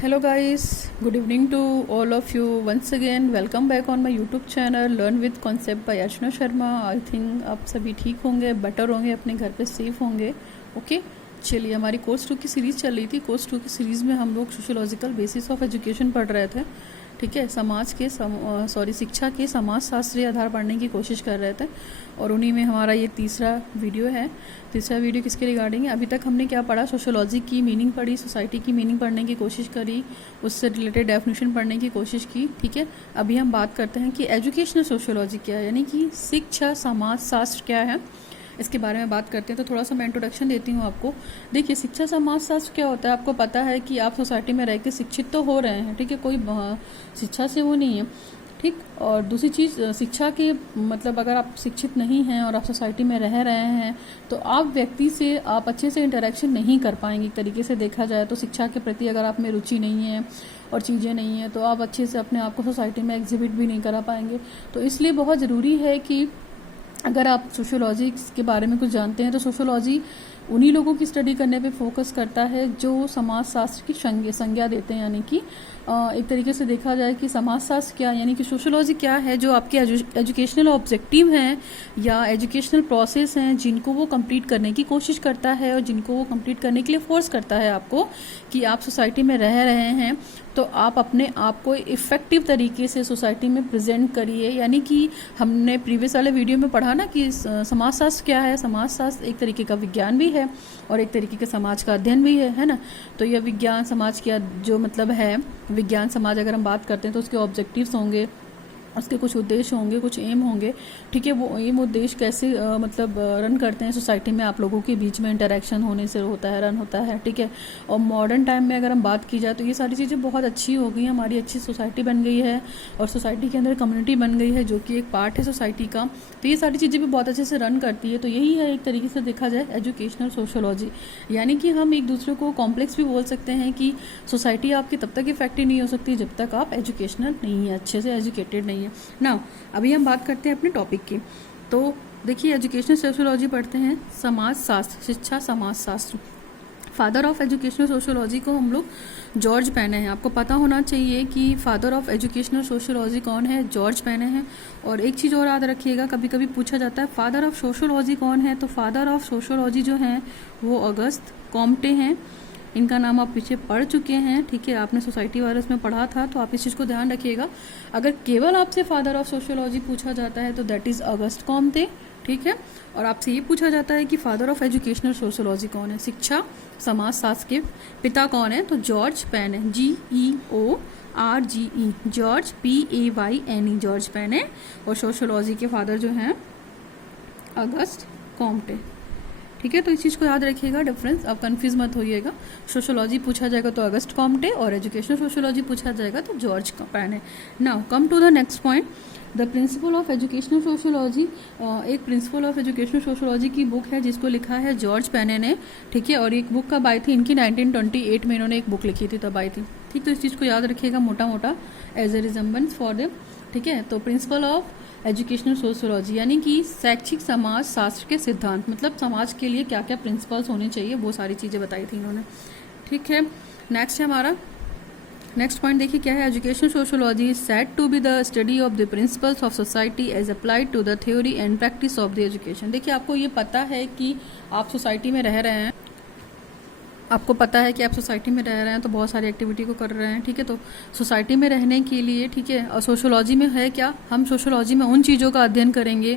Hello guys, good evening to all of you once again. Welcome back on my YouTube channel Learn with Concept by Archana Sharma. I think आप सभी ठीक होंगे, better होंगे, अपने घर पे safe होंगे. ओके चलिए, हमारी कोर्स 2 की सीरीज़ चल रही थी. कोर्स 2 की सीरीज़ में हम लोग सोशियोलॉजिकल बेसिस ऑफ एजुकेशन पढ़ रहे थे. ठीक है, शिक्षा के समाज शास्त्रीय आधार पढ़ने की कोशिश कर रहे थे. और उन्हीं में हमारा ये तीसरा वीडियो है. तीसरा वीडियो किसके रिगार्डिंग है? अभी तक हमने क्या पढ़ा? सोशियोलॉजी की मीनिंग पढ़ी, सोसाइटी की मीनिंग पढ़ने की कोशिश करी, उससे रिलेटेड डेफिनेशन पढ़ने की कोशिश की. ठीक है, अभी हम बात करते हैं कि एजुकेशनल सोशियोलॉजी क्या है, यानी कि शिक्षा समाज शास्त्र क्या है, इसके बारे में बात करते हैं. तो थोड़ा सा मैं इंट्रोडक्शन देती हूँ आपको. देखिए, शिक्षा समाज शास्त्र क्या होता है, आपको पता है कि आप सोसाइटी में रह के शिक्षित तो हो रहे हैं. ठीक है, कोई शिक्षा से वो नहीं है. ठीक, और दूसरी चीज़, शिक्षा के मतलब अगर आप शिक्षित नहीं हैं और आप सोसाइटी में रह रहे हैं तो आप व्यक्ति से आप अच्छे से इंटरेक्शन नहीं कर पाएंगे. एक तरीके से देखा जाए तो शिक्षा के प्रति अगर आप में रुचि नहीं है और चीज़ें नहीं है तो आप अच्छे से अपने आप को सोसाइटी में एग्जिबिट भी नहीं करा पाएंगे. तो इसलिए बहुत ज़रूरी है कि अगर आप सोशियोलॉजी के बारे में कुछ जानते हैं तो सोशियोलॉजी उन्हीं लोगों की स्टडी करने पे फोकस करता है जो समाज शास्त्र की संज्ञा देते हैं. यानी कि एक तरीके से देखा जाए कि समाज शास्त्र क्या, यानी कि सोशियोलॉजी क्या है, जो आपके एजुकेशनल ऑब्जेक्टिव हैं या एजुकेशनल प्रोसेस हैं जिनको वो कंप्लीट करने की कोशिश करता है और जिनको वो कंप्लीट करने के लिए फोर्स करता है आपको कि आप सोसाइटी में रह रहे हैं तो आप अपने आप को इफ़ेक्टिव तरीके से सोसाइटी में प्रेजेंट करिए. यानी कि हमने प्रीवियस वाले वीडियो में पढ़ा ना कि समाज शास्त्र क्या है. समाज शास्त्र एक तरीके का विज्ञान भी है और एक तरीके के समाज का अध्ययन भी है ना. तो यह विज्ञान समाज का जो मतलब है, विज्ञान समाज अगर हम बात करते हैं तो उसके ऑब्जेक्टिव्स होंगे, उसके कुछ उद्देश्य होंगे, कुछ एम होंगे. ठीक है, वो एम उद्देश्य कैसे रन करते हैं सोसाइटी में, आप लोगों के बीच में इंटरेक्शन होने से होता है, रन होता है. ठीक है, और मॉडर्न टाइम में अगर हम बात की जाए तो ये सारी चीज़ें बहुत अच्छी हो गई हैं. हमारी अच्छी सोसाइटी बन गई है और सोसाइटी के अंदर कम्युनिटी बन गई है जो कि एक पार्ट है सोसाइटी का. तो ये सारी चीज़ें भी बहुत अच्छे से रन करती है. तो यही है एक तरीके से देखा जाए एजुकेशनल सोशियोलॉजी. यानी कि हम एक दूसरे को कॉम्प्लेक्स भी बोल सकते हैं कि सोसाइटी आपकी तब तक इफेक्टिव नहीं हो सकती जब तक आप एजुकेशनल नहीं है, अच्छे से एजुकेटेड नहीं है ना. अभी हम बात करते हैं अपने टॉपिक की. तो देखिए, एजुकेशनल सोशियोलॉजी पढ़ते हैं, समाज शास्त्र, शिक्षा समाज शास्त्र. फादर ऑफ एजुकेशनल सोशियोलॉजी को हम लोग जॉर्ज पेने हैं. आपको पता होना चाहिए कि फादर ऑफ एजुकेशनल सोशियोलॉजी कौन है, जॉर्ज पेने हैं. और एक चीज़ और याद रखिएगा, कभी कभी पूछा जाता है फादर ऑफ सोशियोलॉजी कौन है. तो फादर ऑफ सोशियोलॉजी जो हैं वो ऑगस्ट कॉम्टे हैं. इनका नाम आप पीछे पढ़ चुके हैं. ठीक है, आपने सोसाइटी वायरस में पढ़ा था, तो आप इस चीज़ को ध्यान रखिएगा. अगर केवल आपसे फादर ऑफ सोशियोलॉजी पूछा जाता है तो दैट इज़ ऑगस्ट कॉम्टे. ठीक है, और आपसे ये पूछा जाता है कि फादर ऑफ एजुकेशनल सोशियोलॉजी कौन है, शिक्षा समाज शास्त्र के पिता कौन है, तो जॉर्ज पेन है. GEORGE, George PAYNE, George Payne है. और सोशियोलॉजी के फादर जो हैं ऑगस्ट कॉम्टे. ठीक है, तो इस चीज़ को याद रखिएगा, डिफरेंस, आप कंफ्यूज मत होइएगा. सोशियोलॉजी पूछा जाएगा तो ऑगस्ट कॉम्टे और एजुकेशनल सोशियोलॉजी पूछा जाएगा तो जॉर्ज पेन है. Now come to the next point, the principle of educational sociology. एक प्रिंसिपल ऑफ एजुकेशनल सोशियोलॉजी की बुक है जिसको लिखा है जॉर्ज पेने ने. ठीक है, और एक बुक कब आई थी इनकी, 1928 में इन्होंने एक बुक लिखी थी, तब आई थी. ठीक, तो इस चीज़ को याद रखिएगा मोटा मोटा एज ए रिजम्बेंस फॉर देम. ठीक है, तो प्रिंसिपल ऑफ एजुकेशनल सोशियोलॉजी यानी कि शैक्षिक समाज शास्त्र के सिद्धांत, मतलब समाज के लिए क्या क्या प्रिंसिपल्स होने चाहिए वो सारी चीज़ें बताई थी इन्होंने. ठीक है, नेक्स्ट है हमारा नेक्स्ट पॉइंट. देखिए क्या है, educational sociology is said to be the study of the principles of society as applied to the theory and practice of the education. देखिए, आपको ये पता है कि आप सोसाइटी में रह रहे हैं, आपको पता है कि आप सोसाइटी में रह रहे हैं तो बहुत सारी एक्टिविटी को कर रहे हैं. ठीक है, तो सोसाइटी में रहने के लिए, ठीक है, और सोशियोलॉजी में है क्या, हम सोशियोलॉजी में उन चीज़ों का अध्ययन करेंगे,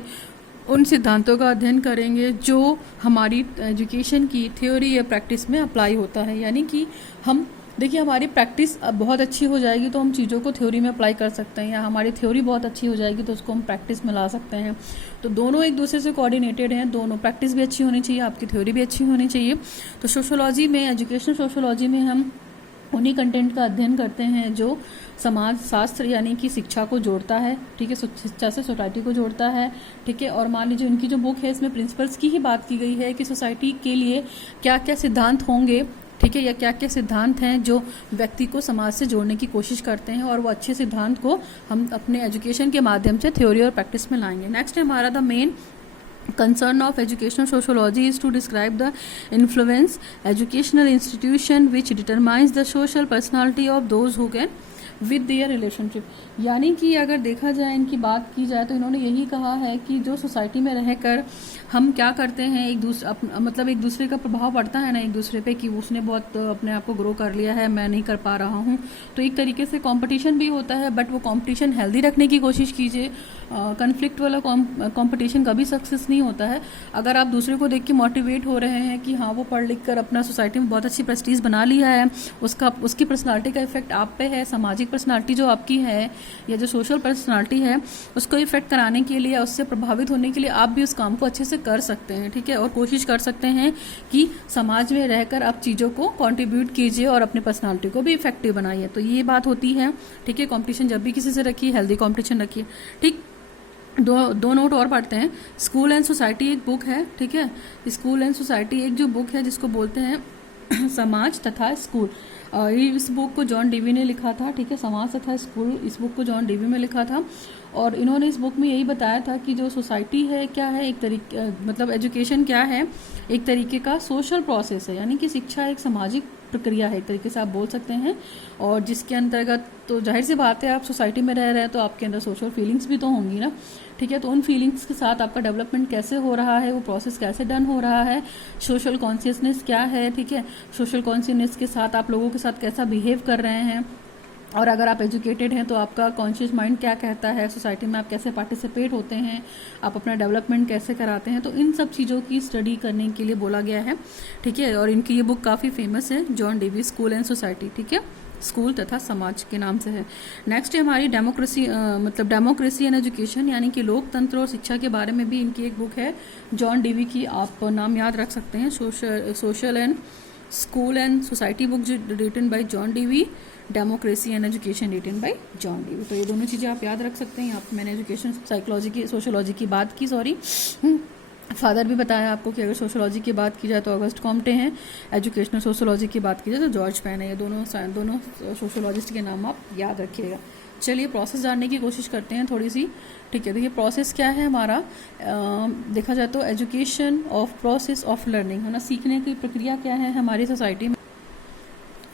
उन सिद्धांतों का अध्ययन करेंगे जो हमारी एजुकेशन की थ्योरी या प्रैक्टिस में अप्लाई होता है. यानी कि हम देखिए, हमारी प्रैक्टिस अब बहुत अच्छी हो जाएगी तो हम चीज़ों को थ्योरी में अप्लाई कर सकते हैं, या हमारी थ्योरी बहुत अच्छी हो जाएगी तो उसको हम प्रैक्टिस में ला सकते हैं. तो दोनों एक दूसरे से कोऑर्डिनेटेड हैं, दोनों. प्रैक्टिस भी अच्छी होनी चाहिए, आपकी थ्योरी भी अच्छी होनी चाहिए. तो सोशियोलॉजी में, एजुकेशनल सोशियोलॉजी में हम उन्हीं कंटेंट का अध्ययन करते हैं जो समाज शास्त्र यानी कि शिक्षा को जोड़ता है. ठीक है, शिक्षा से सोसाइटी को जोड़ता है. ठीक है, और मान लीजिए उनकी जो बुक है इसमें प्रिंसिपल्स की ही बात की गई है कि सोसाइटी के लिए क्या क्या सिद्धांत होंगे. ठीक है, या क्या क्या सिद्धांत हैं जो व्यक्ति को समाज से जोड़ने की कोशिश करते हैं और वो अच्छे सिद्धांत को हम अपने एजुकेशन के माध्यम से थ्योरी और प्रैक्टिस में लाएंगे. नेक्स्ट है हमारा the main concern of educational sociology is to describe the influence educational institution which determines the social personality of those who can with their relationship. यानी कि अगर देखा जाए, इनकी बात की जाए तो इन्होंने यही कहा है कि जो सोसाइटी में रहकर हम क्या करते हैं, एक दूसरे का प्रभाव पड़ता है ना एक दूसरे पे, कि उसने बहुत अपने आप को ग्रो कर लिया है, मैं नहीं कर पा रहा हूँ, तो एक तरीके से कंपटीशन भी होता है, बट वो कंपटीशन हेल्दी रखने की कोशिश कीजिए। कन्फ्लिक्ट वाला कंपटीशन कभी सक्सेस नहीं होता है। अगर आप दूसरे को देख के मोटिवेट हो रहे हैं कि हाँ वो पढ़ लिख कर अपना सोसाइटी में बहुत अच्छी प्रेस्टीज बना लिया है, उसकी पर्सनालिटी का इफेक्ट आप पे है, सामाजिक पर्सनालिटी जो आपकी है या जो सोशल पर्सनालिटी है उसको इफेक्ट कराने के लिए, उससे प्रभावित होने के लिए आप भी उस काम को अच्छे से कर सकते हैं, ठीक है। और कोशिश कर सकते हैं कि समाज में रहकर आप चीज़ों को कंट्रीब्यूट कीजिए और अपनी पर्सनालिटी को भी इफेक्टिव बनाइए। तो ये बात होती है, ठीक है। कंपटीशन जब भी किसी से रखिए, हेल्दी कंपटीशन रखिए, ठीक। दो नोट और पढ़ते हैं। स्कूल एंड सोसाइटी एक बुक है, ठीक है। स्कूल एंड सोसाइटी एक जो बुक है जिसको बोलते हैं समाज तथा स्कूल। इस बुक को जॉन डीवी ने लिखा था, ठीक है। समाज तथा स्कूल, इस बुक को जॉन डीवी में लिखा था और इन्होंने इस बुक में यही बताया था कि जो सोसाइटी है क्या है, एक तरीके मतलब एजुकेशन क्या है, एक तरीके का सोशल प्रोसेस है, यानी कि शिक्षा एक सामाजिक प्रक्रिया है, एक तरीके से आप बोल सकते हैं। और जिसके अंतर्गत तो जाहिर सी बात है आप सोसाइटी में रह रहे हैं तो आपके अंदर सोशल फीलिंग्स भी तो होंगी ना, ठीक है। तो उन फीलिंग्स के साथ आपका डेवलपमेंट कैसे हो रहा है, वो प्रोसेस कैसे डन हो रहा है, सोशल कॉन्शियसनेस क्या है, ठीक है। सोशल कॉन्शियसनेस के साथ आप लोगों के साथ कैसा बिहेव कर रहे हैं, और अगर आप एजुकेटेड हैं तो आपका कॉन्शियस माइंड क्या कहता है, सोसाइटी में आप कैसे पार्टिसिपेट होते हैं, आप अपना डेवलपमेंट कैसे कराते हैं, तो इन सब चीज़ों की स्टडी करने के लिए बोला गया है, ठीक है। और इनकी ये बुक काफ़ी फेमस है, John Dewey, school and society, ठीक है। स्कूल तथा समाज के नाम से है। नेक्स्ट है हमारी डेमोक्रेसी एंड एजुकेशन, यानी कि लोकतंत्र और शिक्षा के बारे में भी इनकी एक बुक है जॉन डेवी की, आप नाम याद रख सकते हैं। Social and school and society book written by John Dewey, democracy and education written by John Dewey. तो ये दोनों चीज़ें आप याद रख सकते हैं। यहाँ पे मैंने एजुकेशन साइकोलॉजी की सोशोलॉजी की बात की, सॉरी फादर भी बताया आपको कि अगर सोशोलॉजी की बात की जाए तो अगस्ट कॉम्टे हैं, एजुकेशनल सोशोलॉजी की बात की जाए तो जॉर्ज पेन है। ये दोनों सोशोलॉजिस्ट के नाम आप याद रखिएगा। चलिए प्रोसेस जानने की कोशिश करते हैं थोड़ी सी, ठीक है। देखिए प्रोसेस क्या है हमारा, देखा जाए तो education of process of learning, है ना, सीखने की प्रक्रिया क्या है हमारी सोसाइटी में।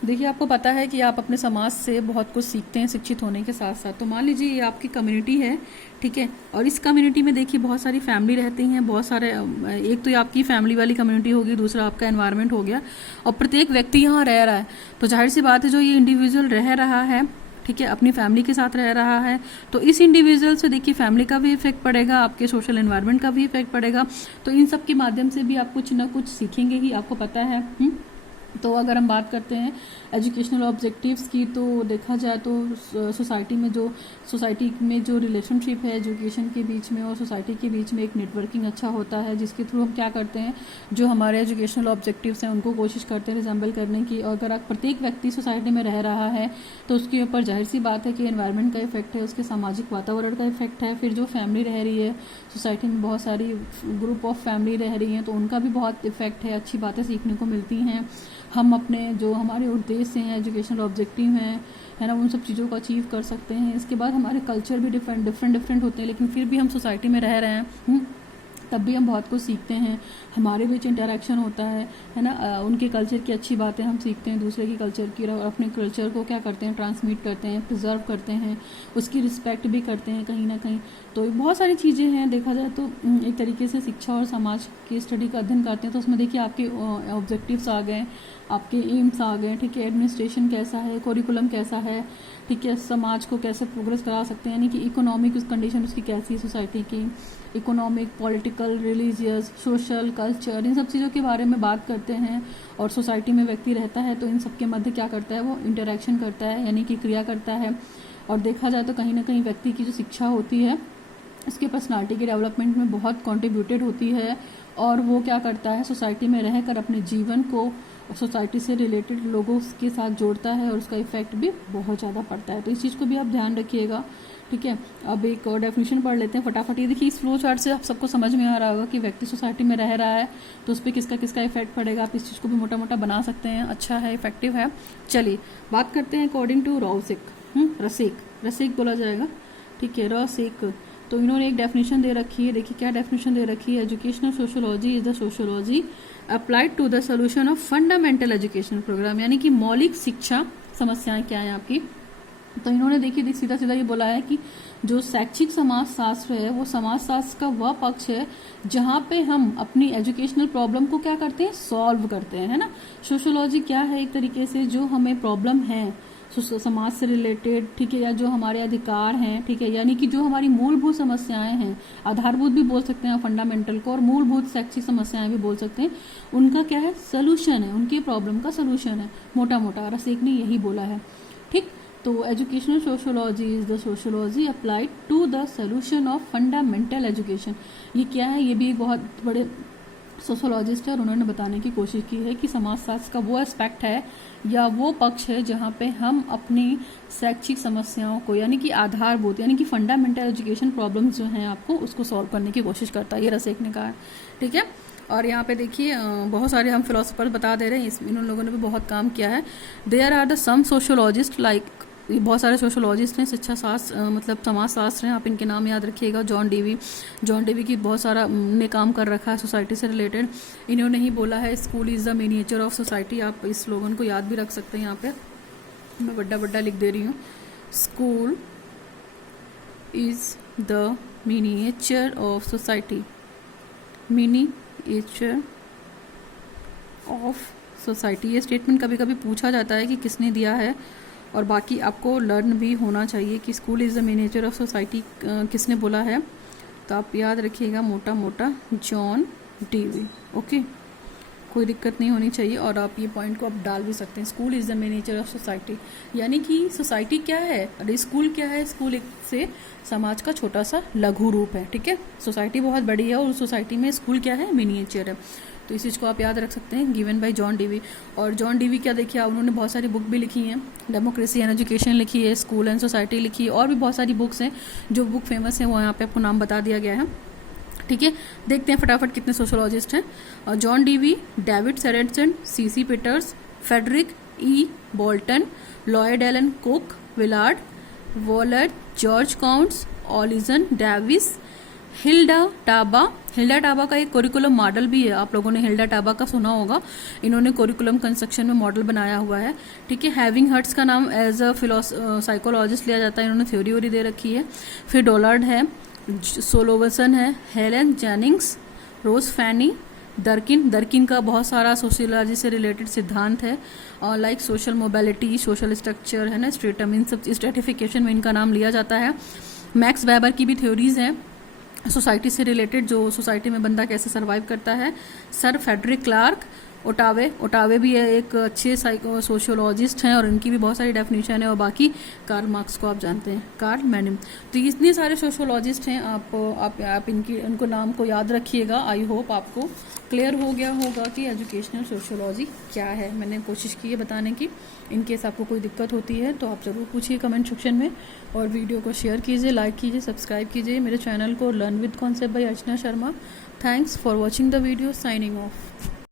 देखिए आपको पता है कि आप अपने समाज से बहुत कुछ सीखते हैं शिक्षित होने के साथ साथ। तो मान लीजिए ये आपकी कम्युनिटी है, ठीक है। और इस कम्युनिटी में देखिए बहुत सारी फैमिली रहती हैं, बहुत सारे, एक तो आपकी फैमिली वाली कम्युनिटी होगी, दूसरा आपका एनवायरनमेंट हो गया, और प्रत्येक व्यक्ति यहाँ रह रहा है। तो जाहिर सी बात है जो ये इंडिविजुअल रह रहा है, ठीक है, अपनी फैमिली के साथ रह रहा है, तो इस इंडिविजुअल से देखिए फैमिली का भी इफेक्ट पड़ेगा, आपके सोशल एनवायरनमेंट का भी इफेक्ट पड़ेगा। तो इन सब के माध्यम से भी आप कुछ ना कुछ सीखेंगे ही, आपको पता है। तो अगर हम बात करते हैं एजुकेशनल ऑब्जेक्टिव्स की, तो देखा जाए तो सोसाइटी में जो रिलेशनशिप है एजुकेशन के बीच में और सोसाइटी के बीच में, एक नेटवर्किंग अच्छा होता है, जिसके थ्रू हम क्या करते हैं, जो हमारे एजुकेशनल ऑब्जेक्टिव्स हैं उनको कोशिश करते हैं रिजेंबल करने की। और अगर प्रत्येक व्यक्ति सोसाइटी में रह रहा है तो उसके ऊपर जाहिर सी बात है कि एनवायरनमेंट का इफेक्ट है, उसके सामाजिक वातावरण का इफेक्ट है। फिर जो फैमिली रह रही है सोसाइटी में, बहुत सारी ग्रुप ऑफ फैमिली रह रही हैं, तो उनका भी बहुत इफेक्ट है, अच्छी बातें सीखने को मिलती हैं। हम अपने जो हमारे उद्देश्य हैं, एजुकेशनल ऑब्जेक्टिव हैं, है ना, उन सब चीज़ों को अचीव कर सकते हैं। इसके बाद हमारे कल्चर भी डिफरेंट होते हैं, लेकिन फिर भी हम सोसाइटी में रह रहे हैं, तब भी हम बहुत कुछ सीखते हैं, हमारे बीच इंटरेक्शन होता है ना। उनके कल्चर की अच्छी बातें हम सीखते हैं, दूसरे की कल्चर की, और अपने कल्चर को क्या करते हैं, ट्रांसमिट करते हैं, प्रिजर्व करते हैं, उसकी रिस्पेक्ट भी करते हैं कहीं ना कहीं। तो बहुत सारी चीज़ें हैं, देखा जाए तो एक तरीके से शिक्षा और समाज की स्टडी का अध्ययन करते हैं। तो उसमें देखिए आपके ऑब्जेक्टिव्स आ गए, आपके एम्स आ गए, ठीक है। एडमिनिस्ट्रेशन कैसा है, करिकुलम कैसा है, ठीक है। समाज को कैसे प्रोग्रेस करा सकते हैं, यानी कि इकोनॉमिक कंडीशन उसकी कैसी है सोसाइटी की, economic, political, religious, social, culture, इन सब चीज़ों के बारे में बात करते हैं। और सोसाइटी में व्यक्ति रहता है तो इन सब के मध्य क्या करता है, वो इंटरेक्शन करता है, यानी कि क्रिया करता है। और देखा जाए तो कहीं ना कहीं व्यक्ति की जो शिक्षा होती है उसके पर्सनालिटी के डेवलपमेंट में बहुत कंट्रीब्यूटेड होती है। और वो क्या करता है, सोसाइटी में रहकर अपने जीवन को सोसाइटी से रिलेटेड लोगों के साथ जोड़ता है, और उसका इफेक्ट भी बहुत ज़्यादा पड़ता है। तो इस चीज़ को भी आप ध्यान रखिएगा, ठीक है। अब एक और डेफिनेशन पढ़ लेते हैं फटाफट। ये देखिए इस फ्लो चार्ट से आप सबको समझ में आ रहा होगा कि व्यक्ति सोसाइटी में रह रहा है तो उस पर किसका किसका इफेक्ट पड़ेगा। आप इस चीज़ को भी मोटा मोटा बना सकते हैं, अच्छा है, इफेक्टिव है। चलिए बात करते हैं अकॉर्डिंग टू रॉसिक, रसिक बोला जाएगा, ठीक है, रसिक। तो इन्होंने एक डेफिनेशन दे रखी है, देखिए क्या डेफिनेशन दे रखी है, educational sociology is the sociology applied to the solution of fundamental education programme, यानी कि मौलिक शिक्षा समस्याएं क्या है आपकी। तो इन्होंने देखिए सीधा सीधा ये बोला है कि जो शैक्षिक समाज शास्त्र है वो समाज शास्त्र का वह पक्ष है जहाँ पे हम अपनी एजुकेशनल प्रॉब्लम को क्या करते हैं, सॉल्व करते हैं, है ना। सोशियोलॉजी क्या है, एक तरीके से जो हमें प्रॉब्लम है समाज से रिलेटेड, ठीक है, या जो हमारे अधिकार हैं, ठीक है, यानी कि जो हमारी मूलभूत समस्याएं हैं, आधारभूत भी बोल सकते हैं फंडामेंटल को, और मूलभूत शैक्षिक समस्याएं भी बोल सकते हैं, उनका क्या है, सोल्यूशन है, उनकी प्रॉब्लम का सोल्यूशन है, मोटा मोटा रसिक ने यही बोला है, ठीक। तो educational sociology is the sociology applied to the solution of fundamental education. ये क्या है, ये भी एक बहुत बड़े सोशियोलॉजिस्ट है और उन्होंने बताने की कोशिश की है कि समाजशास्त्र का वो एस्पेक्ट है या वो पक्ष है जहाँ पे हम अपनी शैक्षिक समस्याओं को, यानी कि आधारभूत, यानी कि फंडामेंटल एजुकेशन प्रॉब्लम्स जो हैं आपको, उसको सॉल्व करने की कोशिश करता है, ये रसिक ने कहा, ठीक है। और यहाँ पे देखिए बहुत सारे हम फिलोसोफर बता दे रहे हैं, इन लोगों ने भी बहुत काम किया है। There are the some sociologist like, बहुत सारे सोशियोलॉजिस्ट हैं, शिक्षा शास्त्र मतलब समाज शास्त्र हैं, आप इनके नाम याद रखिएगा। जॉन डेवी की बहुत सारा ने काम कर रखा है सोसाइटी से रिलेटेड। इन्होंने ही बोला है school is the miniature of society, आप इस स्लोगन को याद भी रख सकते हैं। यहाँ पे मैं बड़ा लिख दे रही हूँ, school is the miniature of society, miniature of society. ये स्टेटमेंट कभी कभी पूछा जाता है कि किसने दिया है, और बाकी आपको लर्न भी होना चाहिए कि school is the miniature of society किसने बोला है, तो आप याद रखिएगा मोटा मोटा जॉन डेवी, ओके, कोई दिक्कत नहीं होनी चाहिए। और आप ये पॉइंट को आप डाल भी सकते हैं, school is the miniature of society, यानी कि सोसाइटी क्या है, अरे स्कूल क्या है, स्कूल एक से समाज का छोटा सा लघु रूप है, ठीक है। सोसाइटी बहुत बड़ी है और उस सोसाइटी में स्कूल क्या है, मिनिएचर है। तो इस चीज़ को आप याद रख सकते हैं, गिवन बाय जॉन डेवी। और जॉन डेवी क्या देखिए, उन्होंने बहुत सारी बुक भी लिखी हैं, डेमोक्रेसी एंड एजुकेशन लिखी है, स्कूल एंड सोसाइटी लिखी है, और भी बहुत सारी बुक्स हैं। जो बुक फेमस है वो यहाँ पे आपको नाम बता दिया गया है, ठीक है। देखते हैं फटाफट कितने सोशियोलॉजिस्ट हैं। जॉन डेवी, डेविड सेरेटसन, C C Peters, Frederick E Bolton, Lloyd Allen Cook, Willard Waller, George Counts, Allison Davis, Hilda Taba का एक कोरिकुलम मॉडल भी है, आप लोगों ने हिल्डा टाबा का सुना होगा, इन्होंने कोरिकुलम कंस्ट्रक्शन में मॉडल बनाया हुआ है, ठीक है। हैविंग हर्ट्स का नाम एज अ साइकोलॉजिस्ट लिया जाता है, इन्होंने थ्योरी वोरी दे रखी है। फिर डोलार्ड है, सोलोवसन है, हेलेन जेनिंग्स, रोज फैनी, दरकिन का बहुत सारा सोशियोलॉजी से रिलेटेड सिद्धांत है, और like social mobility, social structure है ना, स्ट्रेटम, इन सब स्ट्रेटिफिकेशन में इनका नाम लिया जाता है। मैक्स वेबर की भी थ्योरीज हैं सोसाइटी से रिलेटेड, जो सोसाइटी में बंदा कैसे सर्वाइव करता है। सर फेडरिक क्लार्क, ओटावे भी एक अच्छे सोशियोलॉजिस्ट हैं और इनकी भी बहुत सारी डेफिनेशन है। और बाकी कार्ल मार्क्स को आप जानते हैं, कार्ल मैनिम। तो इतने सारे सोशियोलॉजिस्ट हैं, आप इनको नाम को याद रखिएगा। आई होप आपको क्लियर हो गया होगा कि एजुकेशनल सोशियोलॉजी क्या है। मैंने कोशिश की है बताने की। इन केस आपको कोई दिक्कत होती है तो आप ज़रूर पूछिए कमेंट सेक्शन में, और वीडियो को शेयर कीजिए, लाइक कीजिए, सब्सक्राइब कीजिए मेरे चैनल को learn with concept bye Archana Sharma. Thanks for watching the video, signing off.